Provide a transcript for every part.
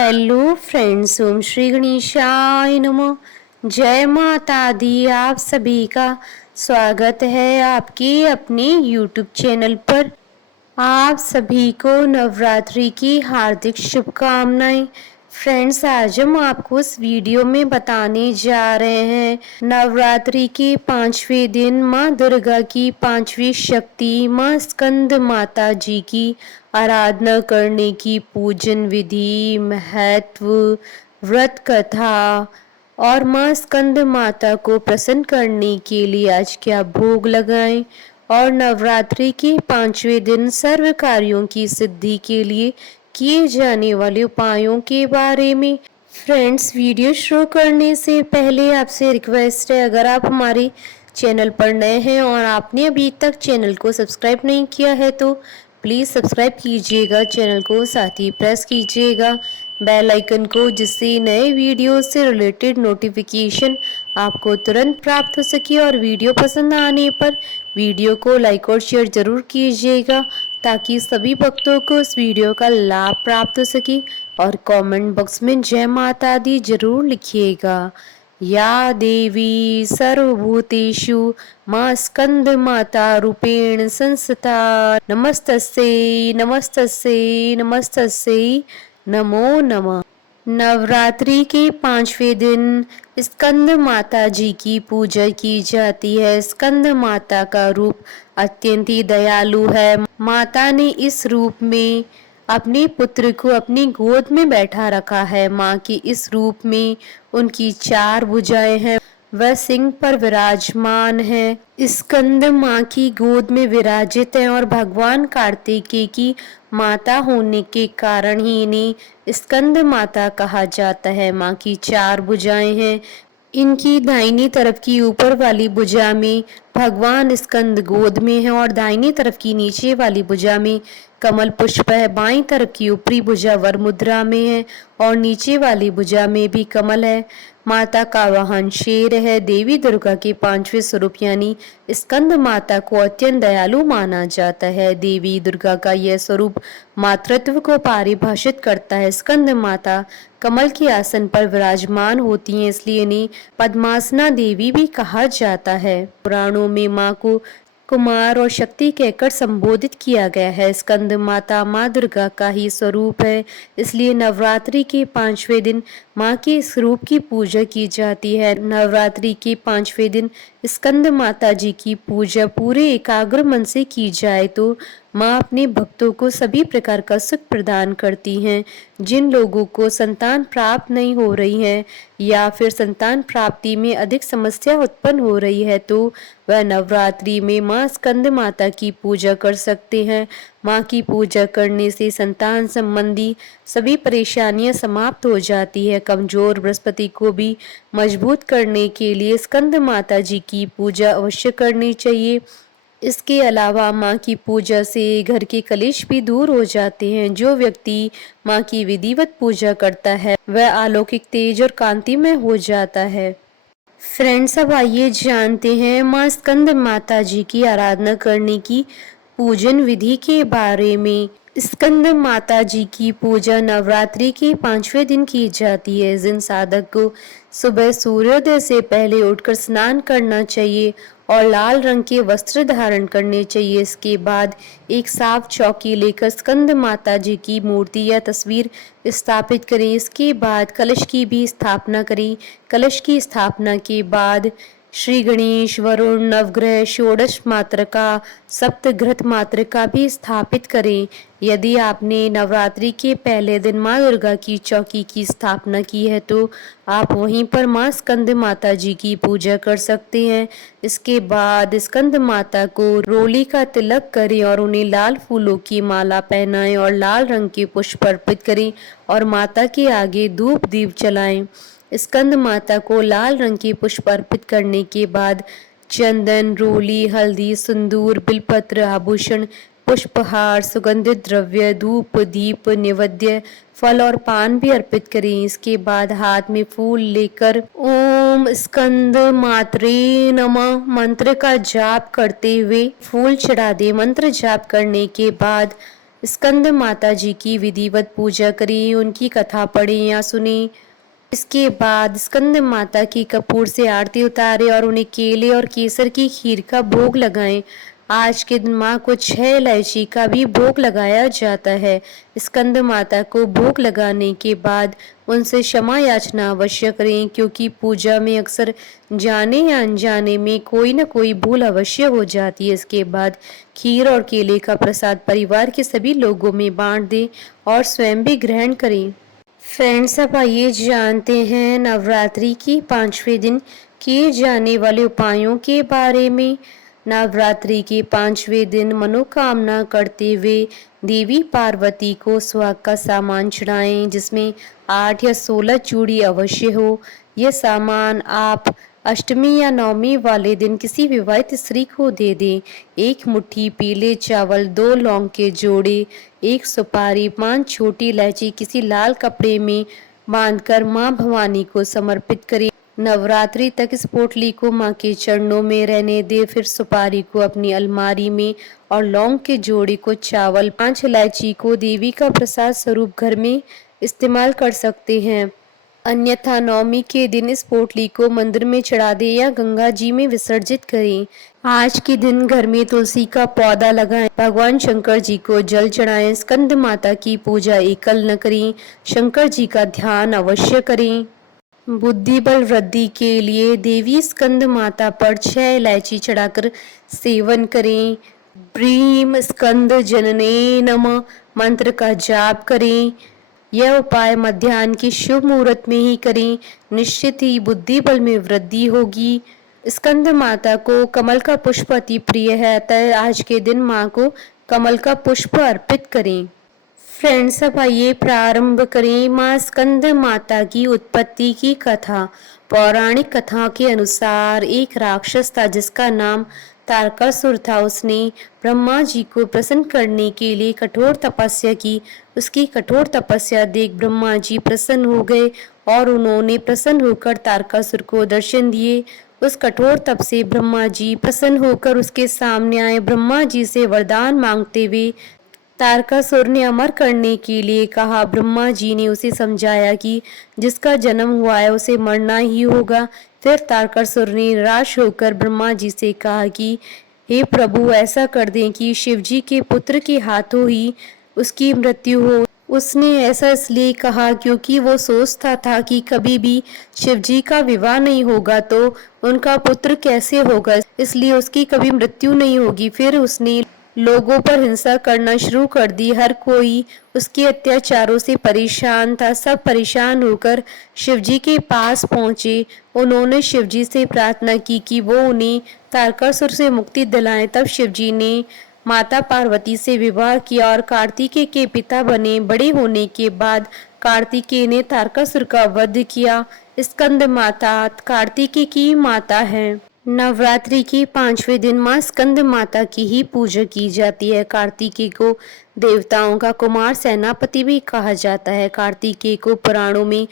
Hello friends, ओम श्री गणेशाय नमः। जय माता दी। आप सभी का स्वागत है आपके अपने यूट्यूब चैनल पर। आप सभी को नवरात्रि की हार्दिक शुभकामनाएं। फ्रेंड्स, आज हम आपको इस वीडियो में बताने जा रहे हैं नवरात्रि के 5वें दिन माँ दुर्गा की 5वीं शक्ति माँ स्कंद माता जी की आराधना करने की पूजन विधि, महत्व, व्रत कथा और माँ स्कंद माता को प्रसन्न करने के लिए आज क्या भोग लगाएं और नवरात्रि के 5वें दिन सर्व कार्यों की सिद्धि के लिए किए जाने वाले उपायों के बारे में। फ्रेंड्स, वीडियो शुरू करने से पहले आपसे रिक्वेस्ट है, अगर आप हमारे चैनल पर नए हैं और आपने अभी तक चैनल को सब्सक्राइब नहीं किया है तो प्लीज़ सब्सक्राइब कीजिएगा चैनल को, साथ ही प्रेस कीजिएगा बेल आइकन को, जिससे नए वीडियो से रिलेटेड नोटिफिकेशन आपको तुरंत प्राप्त हो सके। और वीडियो पसंद आने पर वीडियो को लाइक और शेयर ज़रूर कीजिएगा ताकि सभी भक्तों को इस वीडियो का लाभ प्राप्त हो सके। और कमेंट बॉक्स में जय माता दी जरूर लिखिएगा। या देवी सर्वभूतेषु माँ स्कंद माता रूपेण संस्था नमस्तस्यै नमस्तस्यै नमस्तस्यै नमो नमः। नवरात्रि के 5वें दिन स्कंद माता जी की पूजा की जाती है। स्कंद माता का रूप अत्यंत ही दयालु है। माता ने इस रूप में अपने पुत्र को अपनी गोद में बैठा रखा है। माँ के इस रूप में उनकी 4 भुजाएं हैं, वह सिंह पर विराजमान है। स्कंद माँ की गोद में विराजित है और भगवान कार्तिकेय की माता होने के कारण ही इन्हें स्कंद माता कहा जाता है। माँ की 4 भुजाएं हैं। इनकी दाहिनी तरफ की ऊपर वाली भुजा में भगवान स्कंद गोद में है और दाहिनी तरफ की नीचे वाली भुजा में कमल पुष्प है। बाईं तरफ की ऊपरी भुजा वर मुद्रा में है और नीचे वाली भुजा में भी कमल है। माता का वाहन शेर है। देवी दुर्गा के 5वें स्वरूप यानी स्कंद माता को अत्यंत दयालु माना जाता है। देवी दुर्गा का यह स्वरूप मातृत्व को परिभाषित करता है। स्कंद माता कमल के आसन पर विराजमान होती हैं, इसलिए इन्हें पद्मासना देवी भी कहा जाता है। पुराणों में माँ को कुमार और शक्ति कहकर संबोधित किया गया है। स्कंद माता माँ दुर्गा का ही स्वरूप है, इसलिए नवरात्रि के 5वें दिन माँ के इस रूप की पूजा की जाती है। नवरात्रि के 5वें दिन स्कंद माता जी की पूजा पूरे एकाग्र मन से की जाए तो माँ अपने भक्तों को सभी प्रकार का सुख प्रदान करती हैं। जिन लोगों को संतान प्राप्त नहीं हो रही है या फिर संतान प्राप्ति में अधिक समस्या उत्पन्न हो रही है तो वह नवरात्रि में माँ स्कंद माता की पूजा कर सकते हैं। माँ की पूजा करने से संतान संबंधी सभी परेशानियां समाप्त हो जाती है। कमजोर बृहस्पति को भी मजबूत करने के लिए स्कंद माता जी की पूजा अवश्य करनी चाहिए। इसके अलावा माँ की पूजा से घर के कलेश भी दूर हो जाते हैं। जो व्यक्ति माँ की विधिवत पूजा करता है वह अलौकिक तेज और कांतिमय हो जाता है। फ्रेंड्स, अब आइए जानते हैं माँ स्कंद माता जी की आराधना करने की पूजन विधि के बारे में। स्कंद माता जी की पूजा नवरात्रि के 5वें दिन की जाती है। जिन साधक को सुबह सूर्योदय से पहले उठकर स्नान करना चाहिए और लाल रंग के वस्त्र धारण करने चाहिए। इसके बाद एक साफ चौकी लेकर स्कंद माता जी की मूर्ति या तस्वीर स्थापित करें। इसके बाद कलश की भी स्थापना करें। कलश की स्थापना के बाद श्री गणेश, वरुण, नवग्रह, षोडश मातृका, सप्तघृत मातृका भी स्थापित करें। यदि आपने नवरात्रि के पहले दिन माँ दुर्गा की चौकी की स्थापना की है तो आप वहीं पर माँ स्कंद माता जी की पूजा कर सकते हैं। इसके बाद स्कंद माता को रोली का तिलक करें और उन्हें लाल फूलों की माला पहनाएं और लाल रंग के पुष्प अर्पित करें और माता के आगे धूप दीप जलाएं। स्कंद माता को लाल रंग के पुष्प अर्पित करने के बाद चंदन, रोली, हल्दी, सिंदूर, बिलपत्र, आभूषण, पुष्पहार, सुगंधित द्रव्य, धूप, दीप, नैवेद्य, फल और पान भी अर्पित करें। इसके बाद हाथ में फूल लेकर ओम स्कंद मात्रे नमः मंत्र का जाप करते हुए फूल चढ़ा दे। मंत्र जाप करने के बाद स्कंद माता जी की विधिवत पूजा करें, उनकी कथा पढ़ें या सुनें। इसके बाद स्कंद माता की कपूर से आरती उतारें और उन्हें केले और केसर की खीर का भोग लगाएं। आज के दिन माँ को 6 इलायची का भी भोग लगाया जाता है। स्कंद माता को भोग लगाने के बाद उनसे क्षमा याचना अवश्य करें, क्योंकि पूजा में अक्सर जाने या अनजाने में कोई न कोई भूल अवश्य हो जाती है। इसके बाद खीर और केले का प्रसाद परिवार के सभी लोगों में बांट दें और स्वयं भी ग्रहण करें। फ्रेंड्स, अब आइए जानते हैं नवरात्रि की 5वें दिन किए जाने वाले उपायों के बारे में। नवरात्रि के 5वें दिन मनोकामना करते हुए देवी पार्वती को सुहाग का सामान चढ़ाएं, जिसमें 8 या 16 चूड़ी अवश्य हो। यह सामान आप अष्टमी या नवमी वाले दिन किसी विवाहित स्त्री को दे दें। 1 मुट्ठी पीले चावल, 2 लौंग के जोड़े, 1 सुपारी, 5 छोटी इलायची किसी लाल कपड़े में बांधकर मां भवानी को समर्पित करें। नवरात्रि तक इस पोटली को मां के चरणों में रहने दे। फिर सुपारी को अपनी अलमारी में और लौंग के जोड़े को चावल, 5 इलायची को देवी का प्रसाद स्वरूप घर में इस्तेमाल कर सकते हैं। अन्यथा नवमी के दिन इस पोटली को मंदिर में चढ़ा दें या गंगा जी में विसर्जित करें। आज के दिन घर में तुलसी का पौधा लगाएं, भगवान शंकर जी को जल चढ़ाएं। स्कंद माता की पूजा एकल न करें, शंकर जी का ध्यान अवश्य करें। बुद्धि बल वृद्धि के लिए देवी स्कंद माता पर 6 इलायची चढ़ाकर सेवन करें। ब्रीम स्कंद जनने नमः मंत्र का जाप करें। यह उपाय मध्याह्न के शुभ मुहूर्त में ही करें, निश्चित ही बुद्धि बल में वृद्धि होगी। स्कंद माता को कमल का पुष्प अति प्रिय है, अतः आज के दिन माँ को कमल का पुष्प अर्पित करें। फ्रेंड्स, अब आइए प्रारंभ करें माँ स्कंद माता की उत्पत्ति की कथा। पौराणिक कथा के अनुसार एक राक्षस था जिसका नाम तारकासुर था। उसने ब्रह्मा जी को प्रसन्न करने के लिए कठोर तपस्या की। उसकी कठोर तपस्या देख ब्रह्मा जी प्रसन्न हो गए और उन्होंने प्रसन्न होकर तारकासुर को दर्शन दिए। उस कठोर तप से ब्रह्मा जी प्रसन्न होकर उसके सामने आए। ब्रह्मा जी से वरदान मांगते हुए तारकासुर ने अमर करने के लिए कहा। ब्रह्मा जी ने उसे समझाया कि जिसका जन्म हुआ है उसे मरना ही होगा। फिर तारकासुर ने निराश होकर ब्रह्मा जी से कहा कि हे प्रभु, ऐसा कर दें कि शिवजी के पुत्र के हाथों ही उसकी मृत्यु हो। उसने ऐसा इसलिए कहा क्योंकि वो सोचता था कि कभी भी शिवजी का विवाह नहीं होगा तो उनका पुत्र कैसे होगा, इसलिए उसकी कभी मृत्यु नहीं होगी। फिर उसने लोगों पर हिंसा करना शुरू कर दी। हर कोई उसके अत्याचारों से परेशान था। सब परेशान होकर शिवजी के पास पहुंचे। उन्होंने शिवजी से प्रार्थना की कि वो उन्हें तारकासुर से मुक्ति दिलाएं। तब शिवजी ने माता पार्वती से विवाह किया और कार्तिकेय के पिता बने। बड़े होने के बाद कार्तिकेय ने तारकासुर का वध किया। स्कंद माता कार्तिकेय की माता है। नवरात्रि के 5वें दिन माँ स्कंद माता की ही पूजा की जाती है। कार्तिकेय को देवताओं का कुमार सेनापति भी कहा जाता है। कार्तिकेय को पुराणों में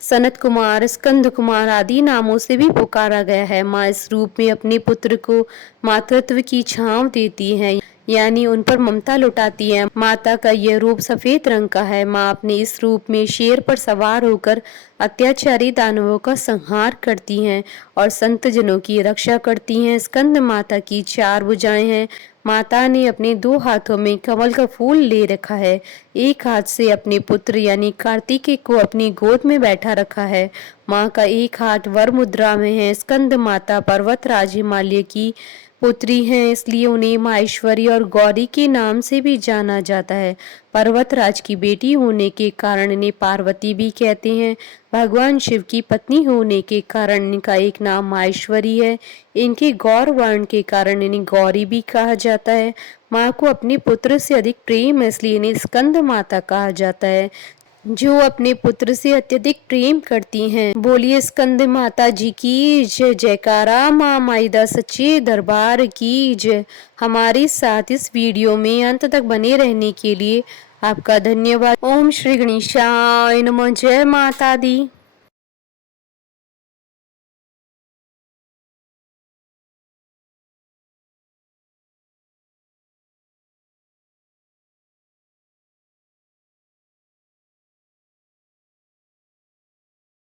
सनत कुमार, स्कंद कुमार आदि नामों से भी पुकारा गया है। माँ इस रूप में अपने पुत्र को मातृत्व की छांव देती है, यानी उन पर ममता लुटाती है। माता का यह रूप सफेद रंग का है। माँ अपने इस रूप में शेर पर सवार होकर अत्याचारी दानवों का संहार करती हैं और संत जनों की रक्षा करती हैं। स्कंद माता की 4 भुजाएं हैं। माता ने अपने 2 हाथों में कमल का फूल ले रखा है। एक हाथ से अपने पुत्र यानी कार्तिकेय को अपनी गोद में बैठा रखा है। माँ का एक हाथ वर मुद्रा में है। स्कंद माता पर्वतराज हिमालय की पुत्री हैं, इसलिए उन्हें माहेश्वरी और गौरी के नाम से भी जाना जाता है। पर्वतराज की बेटी होने के कारण इन्हें पार्वती भी कहते हैं। भगवान शिव की पत्नी होने के कारण इनका एक नाम माहेश्वरी है। इनके गौर वर्ण के कारण इन्हें गौरी भी कहा जाता है। माँ को अपने पुत्र से अधिक प्रेम है, इसलिए इन्हें स्कंद माता कहा जाता है, जो अपने पुत्र से अत्यधिक प्रेम करती हैं। बोलिए स्कंद माता जी की जय। जयकारा माँ माईदा सच्चे दरबार की जय। हमारे साथ इस वीडियो में अंत तक बने रहने के लिए आपका धन्यवाद। ओम श्री गणेशाय नमः। जय माता दी।